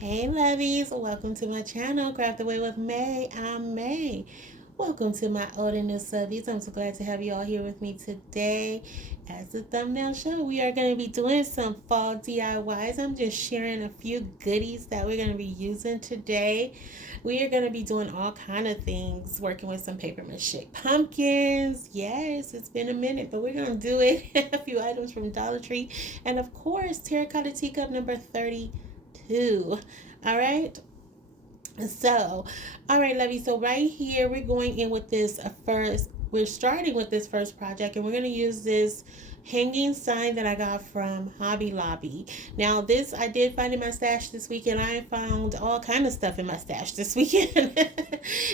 Hey lovies, welcome to my channel, Craft Away with May. I'm May. Welcome to my old and new subbies. I'm so glad to have you all here with me today. As the thumbnail show, we are going to be doing some fall DIYs. I'm just sharing a few goodies that we're going to be using today. We are going to be doing all kind of things, working with some paper mache pumpkins. Yes, it's been a minute, but we're going to do it. A few items from Dollar Tree. And of course, terracotta teacup number 32. All right. So, all right, lovey. So right here, we're going in with this first. We're starting with this first project, and we're going to use this hanging sign that I got from Hobby Lobby. Now, this I did find in my stash this weekend. I found all kind of stuff in my stash this weekend,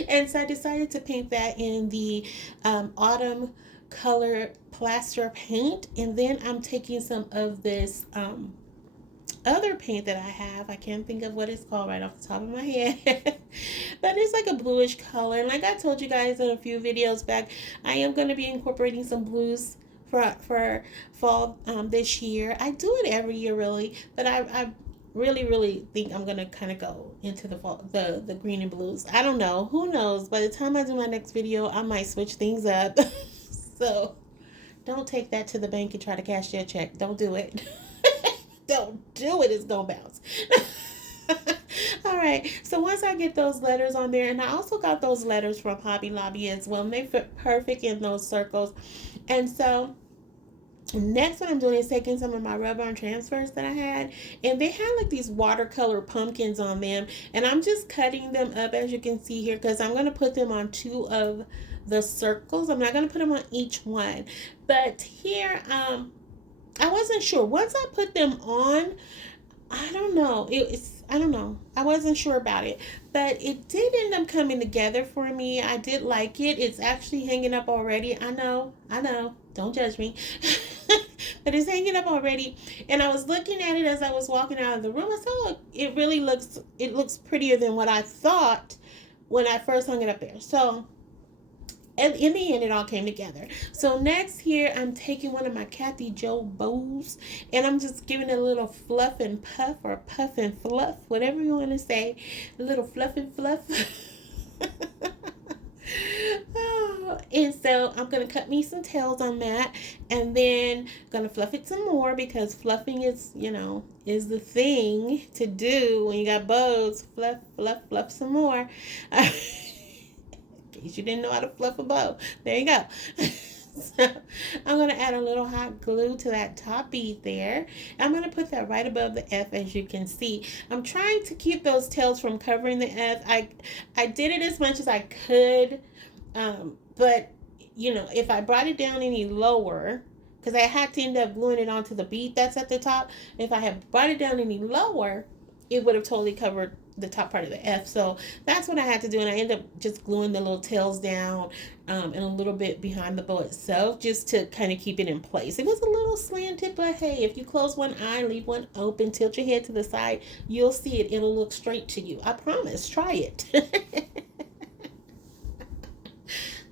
and so I decided to paint that in the autumn color plaster paint, and then I'm taking some of this other paint that I have. I can't think of what it's called right off the top of my head. But it's like a bluish color. And like I told you guys in a few videos back, I am going to be incorporating some blues for fall this year. I do it every year really, but I really think I'm going to kind of go into the fall, the green and blues. I don't know. Who knows? By the time I do my next video, I might switch things up. So don't take that to the bank and try to cash your check. Don't do it. Don't do it, it's gonna bounce. All right, so once I get those letters on there, and I also got those letters from Hobby Lobby as well, and they fit perfect in those circles. And so next what I'm doing is taking some of my rub-on transfers that I had, and they had like these watercolor pumpkins on them, and I'm just cutting them up as you can see here, because I'm going to put them on two of the circles. I'm not going to put them on each one, but here I wasn't sure. Once I put them on, I don't know. I don't know. I wasn't sure about it, but it did end up coming together for me. I did like it. It's actually hanging up already. I know. Don't judge me. But it's hanging up already. And I was looking at it as I was walking out of the room. I said, "Look, it looks prettier than what I thought when I first hung it up there." So and in the end, it all came together. So next here, I'm taking one of my Kathy Joe bows, and I'm just giving it a little fluff and puff, or puff and fluff, whatever you want to say. A little fluff and fluff. Oh, and so I'm going to cut me some tails on that, and then going to fluff it some more, because fluffing is, is the thing to do when you got bows. Fluff, fluff, fluff some more. In case you didn't know how to fluff a bow. There you go. So I'm going to add a little hot glue to that top bead there. I'm going to put that right above the F, as you can see. I'm trying to keep those tails from covering the F. I did it as much as I could, but if I brought it down any lower, because I had to end up gluing it onto the bead that's at the top. If I had brought it down any lower, it would have totally covered the top part of the F. So that's what I had to do, and I ended up just gluing the little tails down and a little bit behind the bow itself, just to kind of keep it in place. It was a little slanted, but hey, if you close one eye, leave one open, tilt your head to the side, you'll see it. It'll look straight to you. I promise. Try it.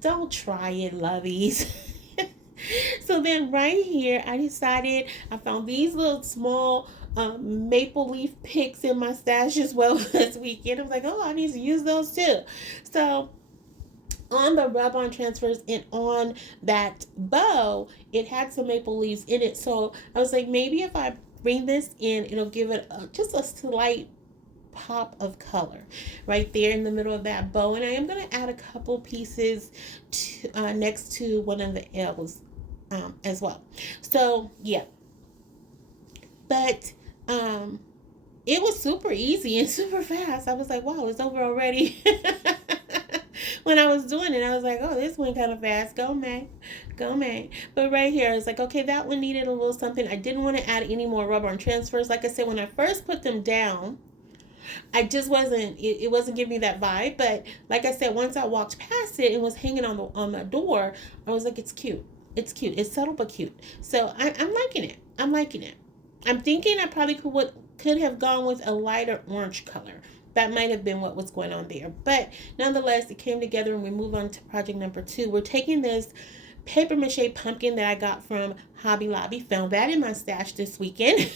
Don't try it, lovies. So then right here, I found these little small maple leaf picks in my stash as well this weekend. I was like, oh, I need to use those too. So on the rub-on transfers and on that bow, it had some maple leaves in it. So I was like, maybe if I bring this in, it'll give it just a slight pop of color right there in the middle of that bow. And I am going to add a couple pieces next to one of the L's as well. So yeah, but it was super easy and super fast. I was like, wow, it's over already. When I was doing it, I was like, oh, this went kind of fast. Go, May. Go, May. But right here, I was like, okay, that one needed a little something. I didn't want to add any more rubber on transfers. Like I said, when I first put them down, it wasn't giving me that vibe. But like I said, once I walked past it and was hanging on the door, I was like, it's cute. It's cute. It's subtle but cute. So I'm liking it. I'm liking it. I'm thinking I probably could have gone with a lighter orange color. That might have been what was going on there. But nonetheless, it came together, and we move on to project number 2. We're taking this paper mache pumpkin that I got from Hobby Lobby. Found that in my stash this weekend.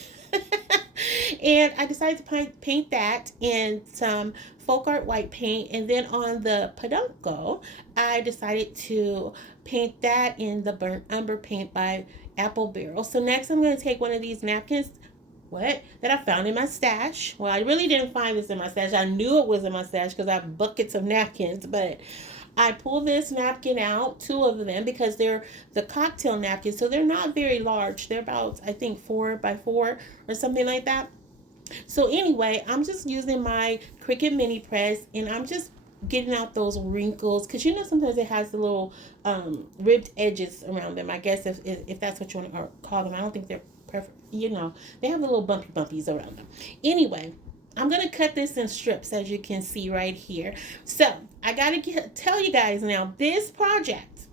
And I decided to paint that in some FolkArt white paint. And then on the peduncle, I decided to paint that in the burnt umber paint by Apple Barrel. So next I'm going to take one of these napkins that I found in my stash. Well, I really didn't find this in my stash. I knew it was in my stash because I have buckets of napkins, but I pulled this napkin out, two of them, because they're the cocktail napkins, so they're not very large. They're about, I think, 4x4 or something like that. So anyway, I'm just using my Cricut mini press, and I'm just getting out those wrinkles, because you know sometimes it has the little ribbed edges around them. I guess if that's what you want to call them. I don't think they're perfect. You know, they have the little bumpy bumpies around them. Anyway, I'm going to cut this in strips, as you can see right here. So I got to tell you guys now, this project,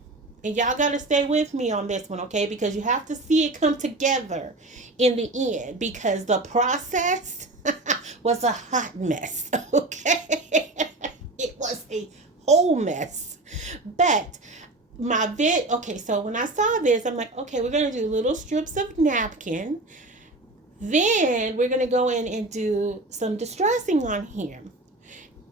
and y'all got to stay with me on this one, okay? Because you have to see it come together in the end, because the process was a hot mess, okay? It was a whole mess. But okay, so when I saw this, I'm like, okay, we're going to do little strips of napkin. Then we're going to go in and do some distressing on here.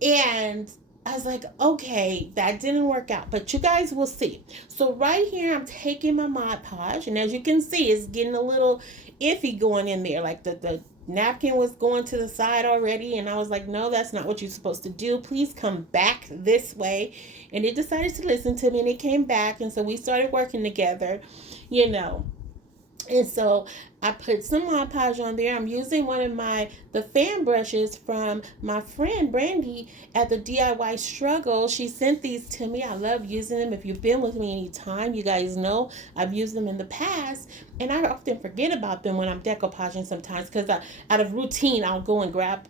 And I was like, okay, that didn't work out, but you guys will see. So right here, I'm taking my Mod Podge, and as you can see, it's getting a little iffy going in there. Like the napkin was going to the side already, and I was like, no, that's not what you're supposed to do. Please come back this way. And it decided to listen to me, and it came back, and so we started working together, you know. And so I put some Mod Podge on there. I'm using one of the fan brushes from my friend Brandy at the DIY Struggle. She sent these to me. I love using them. If you've been with me any time, you guys know I've used them in the past. And I often forget about them when I'm decoupaging sometimes, because out of routine, I'll go and grab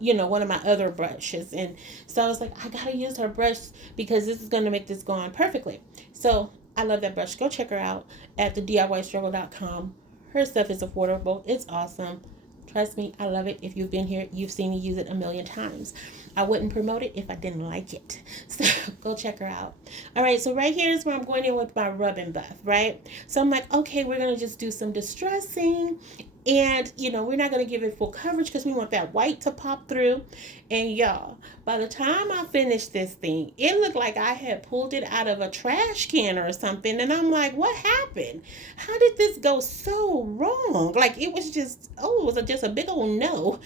one of my other brushes. And so I was like, I gotta use her brush because this is going to make this go on perfectly. So I love that brush. Go check her out at the DIYstruggle.com. Her stuff is affordable. It's awesome. Trust me, I love it. If you've been here, you've seen me use it a million times. I wouldn't promote it if I didn't like it. So go check her out. All right, so right here is where I'm going in with my rub and buff, right? So I'm like, okay, we're going to just do some distressing. And, we're not going to give it full coverage because we want that white to pop through. And y'all, by the time I finished this thing, it looked like I had pulled it out of a trash can or something. And I'm like, what happened? How did this go so wrong? Like, it was just a big old no.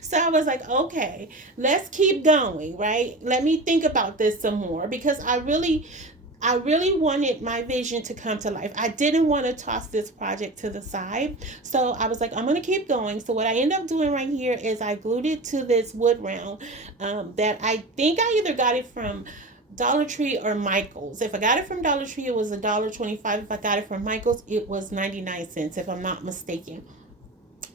So I was like, okay, let's keep going, right? Let me think about this some more, because I really wanted my vision to come to life. I didn't want to toss this project to the side. So I was like, I'm going to keep going. So what I end up doing right here is I glued it to this wood round that I think I either got it from Dollar Tree or Michael's. If I got it from Dollar Tree, it was $1.25. If I got it from Michael's, it was 99 cents, if I'm not mistaken.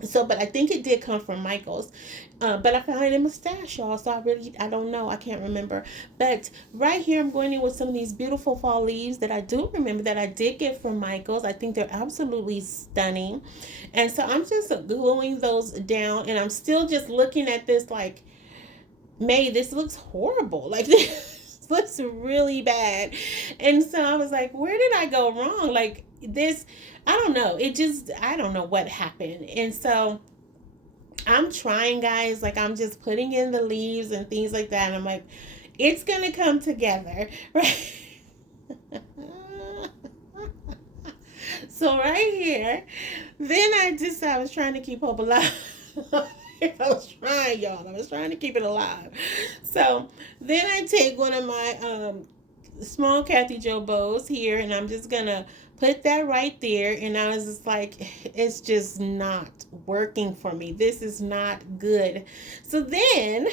So, but I think it did come from Michael's. But I found it in my stash, y'all. So I don't know. I can't remember. But right here, I'm going in with some of these beautiful fall leaves that I do remember that I did get from Michael's. I think they're absolutely stunning. And so I'm just gluing those down. And I'm still just looking at this like, May, this looks horrible. Like, this looks really bad. And so I was like, where did I go wrong? Like, this, I don't know. I don't know what happened. And so I'm trying, guys. Like, I'm just putting in the leaves and things like that. And I'm like, it's going to come together, right? So right here, then I was trying to keep hope alive. I was trying, y'all. I was trying to keep it alive. So then I take one of my small Kathy Joe bows here, and I'm just going to put that right there. And I was just like, it's just not working for me. This is not good. So then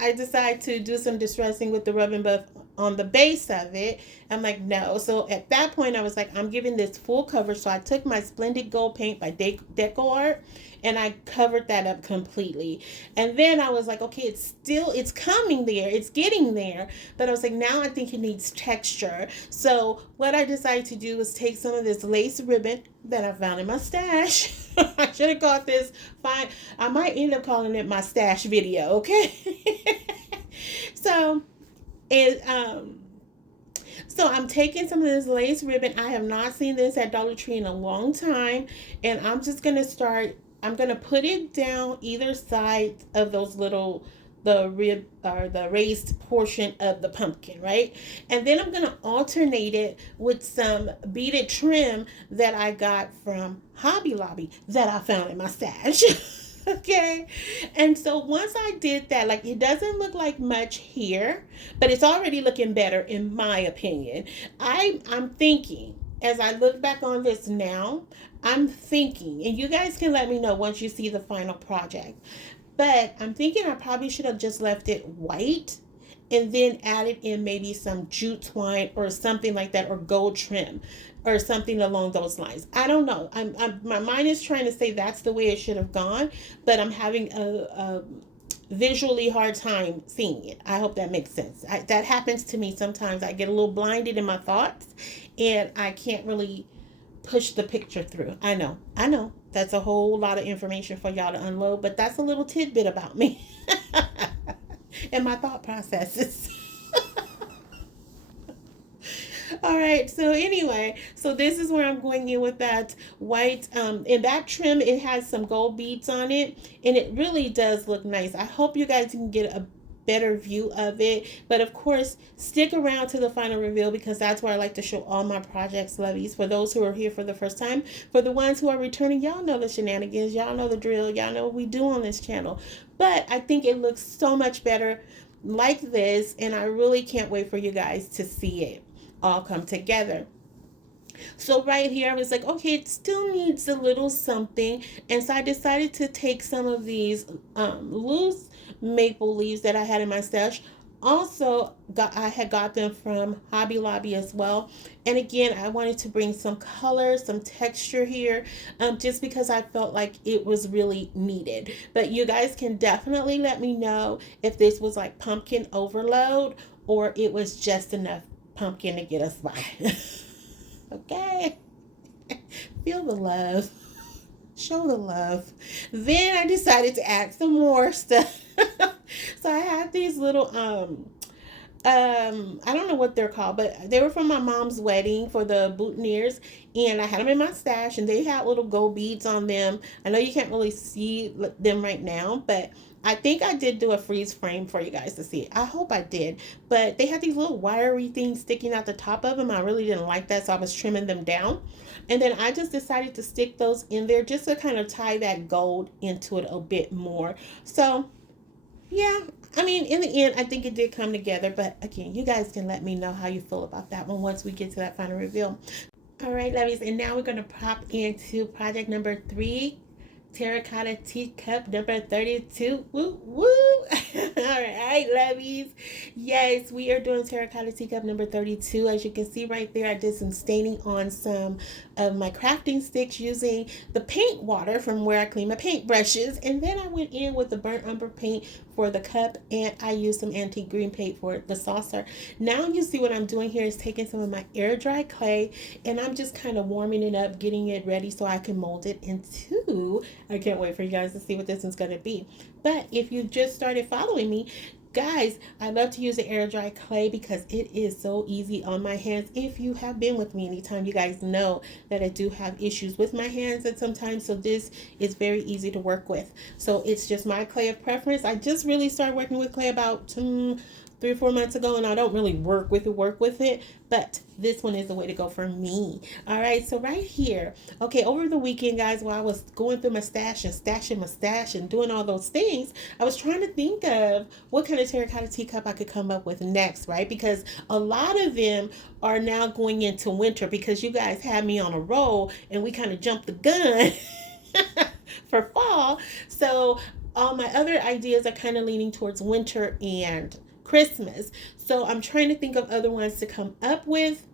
I decide to do some distressing with the rub and buff on the base of it. I'm like, no. So at that point, I was like, I'm giving this full coverage. So I took my Splendid Gold paint by Decorative, and I covered that up completely. And then I was like, okay, it's coming there. It's getting there. But I was like, now I think it needs texture. So what I decided to do was take some of this lace ribbon that I found in my stash. I should have called this fine. I might end up calling it my stash video, okay? So So I'm taking some of this lace ribbon. I have not seen this at Dollar Tree in a long time. And I'm just going to start, I'm going to put it down either side of those little, the rib or the raised portion of the pumpkin, right? And then I'm going to alternate it with some beaded trim that I got from Hobby Lobby that I found in my stash. Okay. And so once I did that, like it doesn't look like much here, but it's already looking better in my opinion. I'm thinking as I look back on this now, I'm thinking, and you guys can let me know once you see the final project. But I'm thinking I probably should have just left it white and then added in maybe some jute twine or something like that, or gold trim or something along those lines. I don't know. My mind is trying to say that's the way it should have gone, but I'm having a visually hard time seeing it. I hope that makes sense. That happens to me sometimes. I get a little blinded in my thoughts and I can't really push the picture through. I know. That's a whole lot of information for y'all to unload, but that's a little tidbit about me and my thought processes. All right, so anyway, so this is where I'm going in with that white. In that trim, it has some gold beads on it, and it really does look nice. I hope you guys can get a better view of it, but of course stick around to the final reveal because that's where I like to show all my projects, lovies. For those who are here for the first time, for the ones who are returning, y'all know the shenanigans, y'all know the drill, y'all know what we do on this channel. But I think it looks so much better like this, and I really can't wait for you guys to see it all come together. So right here I was like, okay, it still needs a little something, and so I decided to take some of these loose maple leaves that I had in my stash. Also I had got them from Hobby Lobby as well, and again I wanted to bring some color, some texture here, just because I felt like it was really needed. But you guys can definitely let me know if this was like pumpkin overload or it was just enough pumpkin to get us by. Okay. Feel the love. Show the love. Then I decided to add some more stuff. So I have these little I don't know what they're called, but they were from my mom's wedding for the boutonnieres, and I had them in my stash, and they had little gold beads on them. I know you can't really see them right now, but I think I did do a freeze frame for you guys to see. I hope I did, but they had these little wiry things sticking out the top of them. I really didn't like that, so I was trimming them down, and then I just decided to stick those in there just to kind of tie that gold into it a bit more. So yeah, I mean, in the end, I think it did come together. But again, you guys can let me know how you feel about that one once we get to that final reveal. All right, lovies, and now we're going to pop into project number 3, Terracotta Teacup number 32. Woo, woo. All right, lovies. Yes, we are doing Terracotta Teacup number 32. As you can see right there, I did some staining on some of my crafting sticks using the paint water from where I clean my paint brushes. And then I went in with the burnt umber paint for the cup, and I used some antique green paint for the saucer. Now you see what I'm doing here is taking some of my air dry clay, and I'm just kind of warming it up, getting it ready so I can mold it into, I can't wait for you guys to see what this one's going to be. But if you just started following me, guys, I love to use the air dry clay because it is so easy on my hands. If you have been with me anytime, you guys know that I do have issues with my hands at sometimes, so this is very easy to work with. So it's just my clay of preference. I just really started working with clay about 3 or 4 months ago, and I don't really work with it, but this one is the way to go for me. All right, so right here, okay, over the weekend, guys, while I was going through my stash and stashing my stash and doing all those things, I was trying to think of what kind of terracotta teacup I could come up with next, right? Because a lot of them are now going into winter because you guys had me on a roll and we kind of jumped the gun for fall. So all my other ideas are kind of leaning towards winter and Christmas. So I'm trying to think of other ones to come up with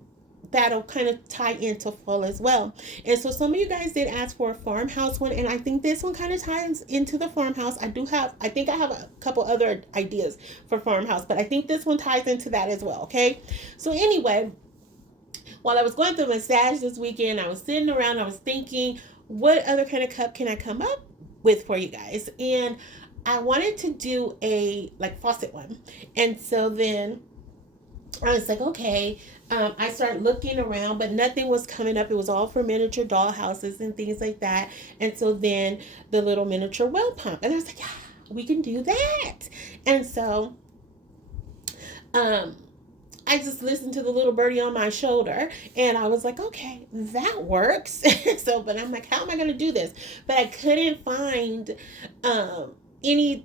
that'll kind of tie into fall as well. And so some of you guys did ask for a farmhouse one, and I think this one kind of ties into the farmhouse. I think I have a couple other ideas for farmhouse, but I think this one ties into that as well. Okay, so anyway, while I was going through my stash this weekend, I was sitting around, I was thinking, what other kind of cup can I come up with for you guys? And I wanted to do a like faucet one. And so then I was like, okay. I started looking around, but nothing was coming up. It was all for miniature doll houses and things like that. And so then the little miniature well pump. And I was like, yeah, we can do that. And so um, I just listened to the little birdie on my shoulder and I was like, okay, that works. So, but I'm like, how am I going to do this? But I couldn't find any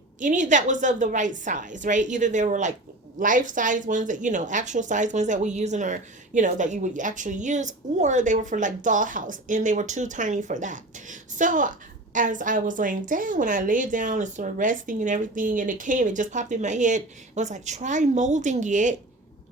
that was of the right size, right? Either they were like life size ones that, actual size ones that we use in our, that you would actually use, or they were for like dollhouse and they were too tiny for that. So as I was laying down, when I laid down and started resting and everything, and it just popped in my head. It was like, try molding it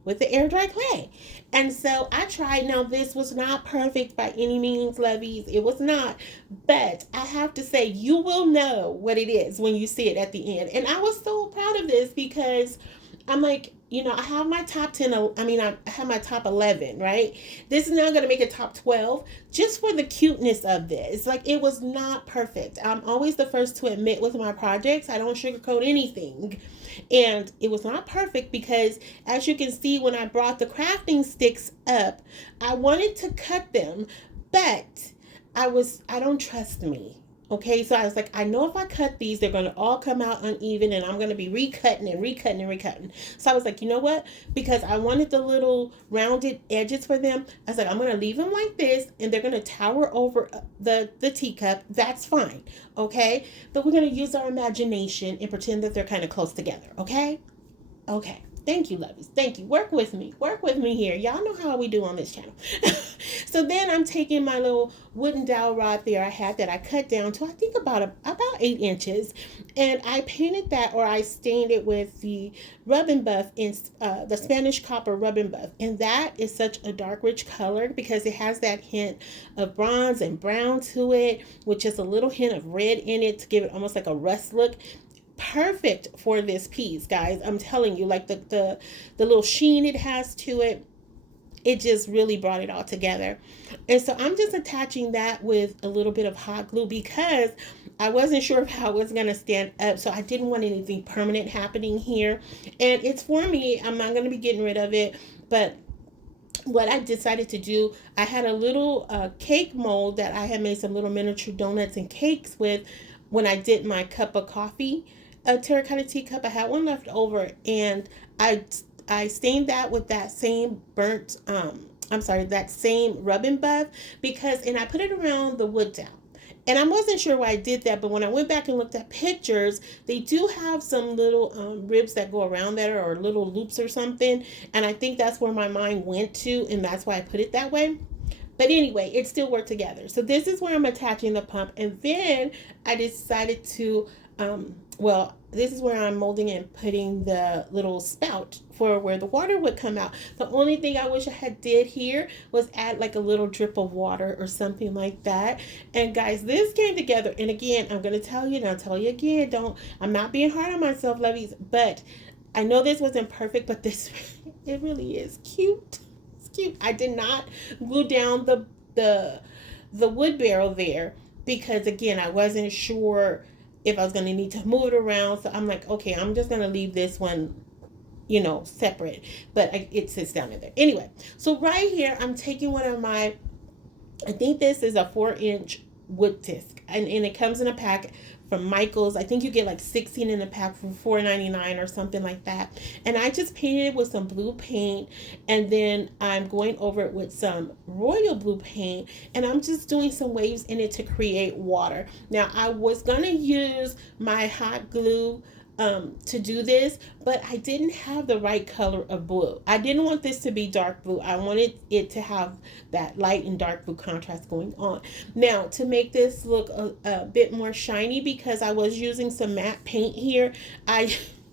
with the air dry clay. And so I tried. Now, this was not perfect by any means, Lovies. It was not. But I have to say, you will know what it is when you see it at the end. And I was so proud of this because I'm like, I have my top 10. I have my top 11, right? This is now going to make it top 12 just for the cuteness of this. Like, it was not perfect. I'm always the first to admit with my projects, I don't sugarcoat anything. And it was not perfect because, as you can see, when I brought the crafting sticks up, I wanted to cut them, but I don't trust me. Okay, so I was like, I know if I cut these, they're going to all come out uneven and I'm going to be recutting and recutting and recutting. So I was like, you know what? Because I wanted the little rounded edges for them, I was like, I'm going to leave them like this and they're going to tower over the teacup. That's fine. Okay, but we're going to use our imagination and pretend that they're kind of close together. Okay? Okay. Thank you, Lovies. Thank you. Work with me. Work with me here. Y'all know how we do on this channel. So then I'm taking my little wooden dowel rod there I had that I cut down to, I think, about 8 inches. And I painted that, or I stained it with the rub and buff, in the Spanish copper rub and buff. And that is such a dark, rich color because it has that hint of bronze and brown to it, with just a little hint of red in it to give it almost like a rust look. Perfect for this piece, guys. I'm telling you, like the little sheen it has to it, it just really brought it all together. And so I'm just attaching that with a little bit of hot glue because I wasn't sure how it was going to stand up, so I didn't want anything permanent happening here. And it's for me. I'm not going to be getting rid of it, but what I decided to do, I had a little cake mold that I had made some little miniature donuts and cakes with when I did my cup of coffee, a terracotta teacup. I had one left over, and I stained that with that same that same rub and buff and I put it around the wood dowel. And I wasn't sure why I did that, but when I went back and looked at pictures, they do have some little ribs that go around there, or little loops or something. And I think that's where my mind went to, and that's why I put it that way. But anyway, it still worked together. So this is where I'm attaching the pump. And then I decided to, this is where I'm molding and putting the little spout for where the water would come out. The only thing I wish I had did here was add like a little drip of water or something like that. And guys, this came together. And again, I'm going to tell you, and I'll tell you again, I'm not being hard on myself, Lovies, but I know this wasn't perfect, but this, it really is cute. Cute. I did not glue down the wood barrel there because, again, I wasn't sure if I was going to need to move it around. So I'm like, okay, I'm just going to leave this one, separate. But it sits down in there. Anyway, so right here, I'm taking one of my, I think this is a 4-inch wood disc. And it comes in a pack from Michael's. I think you get like 16 in a pack for $4.99 or something like that. And I just painted it with some blue paint, and then I'm going over it with some royal blue paint, and I'm just doing some waves in it to create water. Now, I was gonna use my hot glue to do this, but I didn't have the right color of blue. I didn't want this to be dark blue. I wanted it to have that light and dark blue contrast going on. Now, to make this look a bit more shiny, because I was using some matte paint here,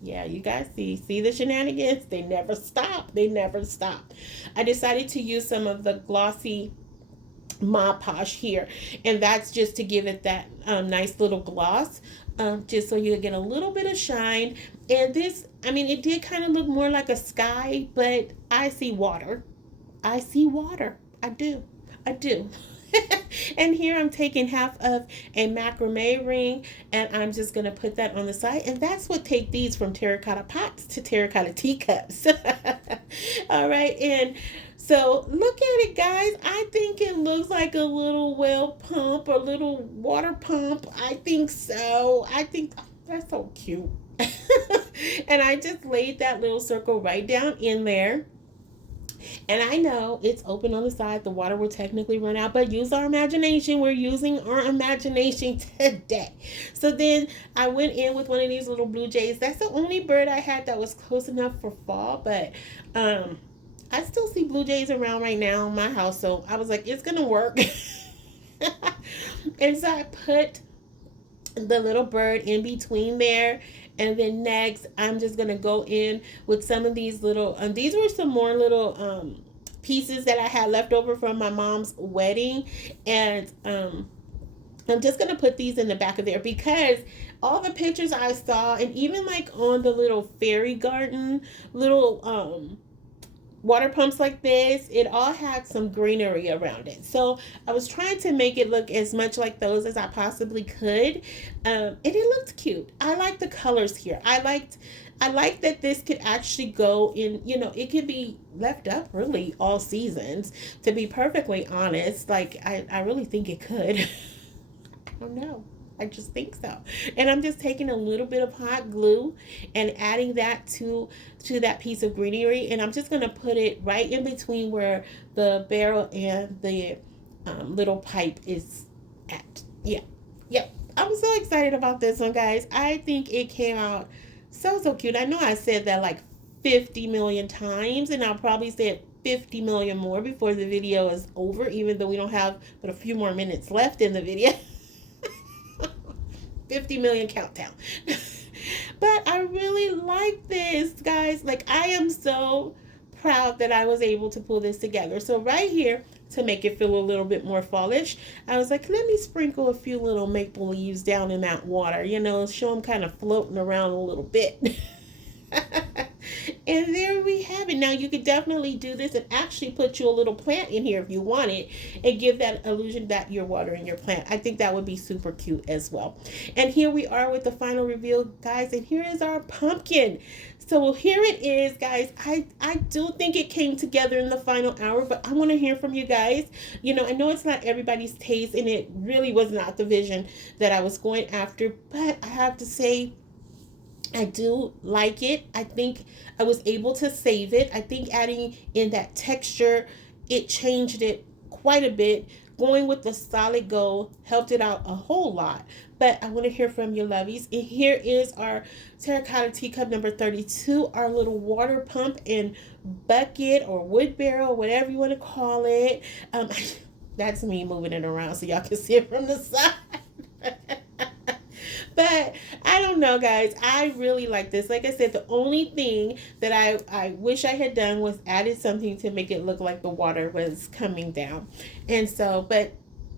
yeah, you guys see the shenanigans? They never stop. I decided to use some of the glossy Mod Podge here, and that's just to give it that nice little gloss, just so you get a little bit of shine. And this, it did kind of look more like a sky, but I see water. I do. And here I'm taking half of a macrame ring and I'm just going to put that on the side. And that's what take these from terracotta pots to terracotta teacups. All right. And so look at it, guys. I think it looks like a little well pump or little water pump. I think so. I think that's so cute. And I just laid that little circle right down in there. And I know it's open on the side. The water will technically run out, but use our imagination. We're using our imagination today. So then I went in with one of these little blue jays. That's the only bird I had that was close enough for fall, but I still see blue jays around right now in my house. So I was like, it's going to work. And so I put the little bird in between there. And then next, I'm just going to go in with some of these little, these were some more little pieces that I had left over from my mom's wedding. And I'm just going to put these in the back of there because all the pictures I saw, and even like on the little fairy garden, little water pumps like this, it all had some greenery around it. So I was trying to make it look as much like those as I possibly could. And it looked cute. I like the colors here. I liked that this could actually go in, it could be left up really all seasons, to be perfectly honest. Like, I really think it could. I don't know. I just think so. And I'm just taking a little bit of hot glue and adding that to that piece of greenery. And I'm just going to put it right in between where the barrel and the little pipe is at. Yeah. Yep. I'm so excited about this one, guys. I think it came out so cute. I know I said that like 50 million times, and I'll probably say it 50 million more before the video is over, even though we don't have but a few more minutes left in the video. 50 million countdown. But I really like this, guys. Like, I am so proud that I was able to pull this together. So right here, to make it feel a little bit more fallish, I was like, let me sprinkle a few little maple leaves down in that water, show them kind of floating around a little bit. And there we have it. Now you could definitely do this and actually put you a little plant in here if you want it, and give that illusion that you're watering your plant. I think that would be super cute as well. And here we are with the final reveal, guys, and here is our pumpkin. So here it is, guys. I do think it came together in the final hour, but I want to hear from you guys. I know it's not everybody's taste, and it really was not the vision that I was going after, but I have to say, I do like it. I think I was able to save it. I think adding in that texture, it changed it quite a bit. Going with the solid gold helped it out a whole lot. But I want to hear from you, lovies. And here is our terracotta teacup number 32, our little water pump and bucket or wood barrel, whatever you want to call it. That's me moving it around so y'all can see it from the side. But I don't know, guys. I really like this. Like I said, the only thing that I wish I had done was added something to make it look like the water was coming down. And so, but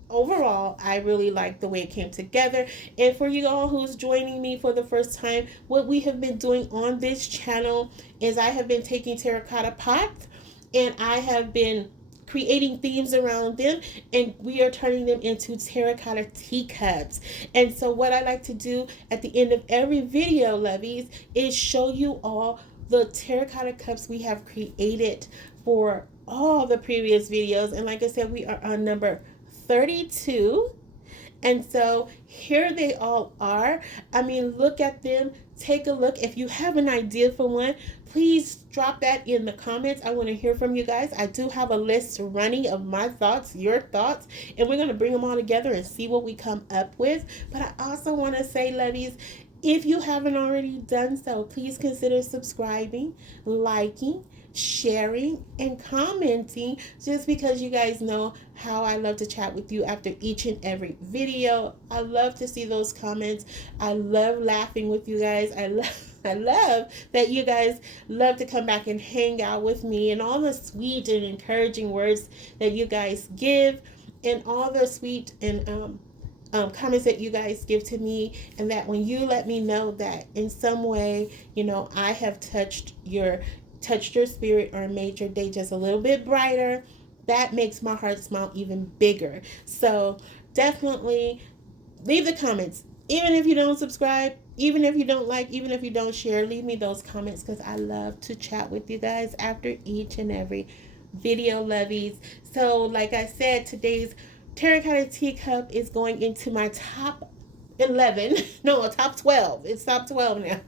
overall, I really like the way it came together. And for you all who's joining me for the first time, what we have been doing on this channel is I have been taking terracotta pots and I have been creating themes around them, and we are turning them into terracotta teacups. And so what I like to do at the end of every video, lovies, is show you all the terracotta cups we have created for all the previous videos. And like I said, we are on number 32. And so here they all are. I mean, look at them. Take a look. If you have an idea for one, please drop that in the comments. I want to hear from you guys. I do have a list running of my thoughts, your thoughts, and we're going to bring them all together and see what we come up with. But I also want to say, lovies, if you haven't already done so, please consider subscribing, liking, sharing, and commenting, just because you guys know how I love to chat with you after each and every video. I love to see those comments. I love laughing with you guys. I love that you guys love to come back and hang out with me, and all the sweet and encouraging words that you guys give, and all the sweet and comments that you guys give to me, and that when you let me know that in some way, I have touched your spirit or made your day just a little bit brighter, that makes my heart smile even bigger. So definitely leave the comments. Even if you don't subscribe, even if you don't like, even if you don't share, leave me those comments because I love to chat with you guys after each and every video, lovies. So like I said, today's terracotta teacup is going into my top 11. No, top 12. It's top 12 now.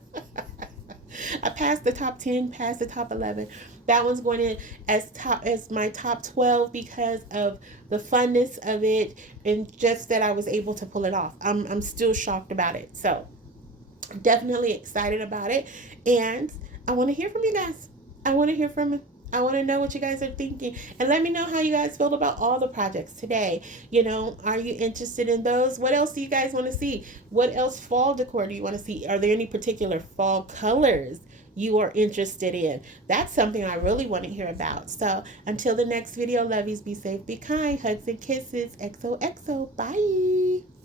I passed the top 10, passed the top 11. That one's going in as my top 12 because of the funness of it and just that I was able to pull it off. I'm still shocked about it. So definitely excited about it, and I want to hear from you guys. I want to hear from I want to know what you guys are thinking, and let me know how you guys feel about all the projects today. You know, are you interested in those? What else do you guys want to see? What else fall decor do you want to see? Are there any particular fall colors you are interested in? That's something I really want to hear about. So until the next video, lovies, be safe, be kind, hugs and kisses, XOXO, bye.